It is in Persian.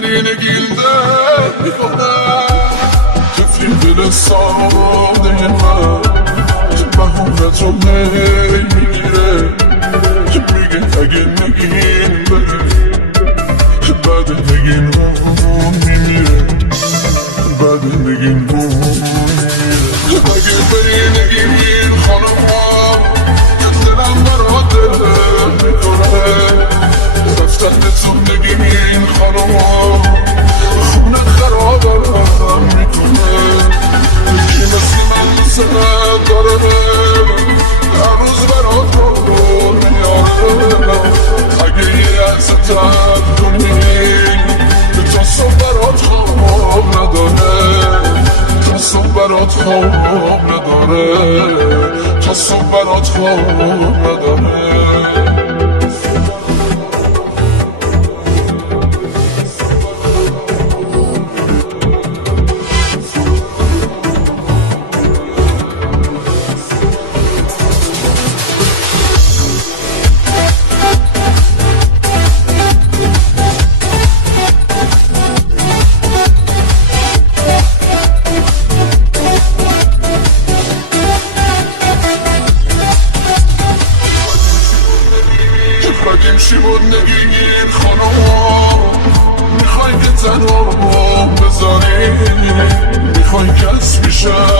بری نگیرده میکنم طفلی دل ساده من که بهونت رو میگیره که میگه اگه نگین بری بعد نگین اون میمیره بعد نگین اون میمیره اگه بری نگین خانم ها که دلم برا دل میکنه رفتن تو نگین خانم ها خونه خرابم میکنه یکی مثل من سنت داره هر روز برات رو میاره اگه یه لحظه تب کنی تا صبح برات خواب نداره تا صبح برات خواب نداره تا صبح برات خواب نداره قدیم شی بود نگین خانم میخوای که تنها بذاری میخوای کس میشه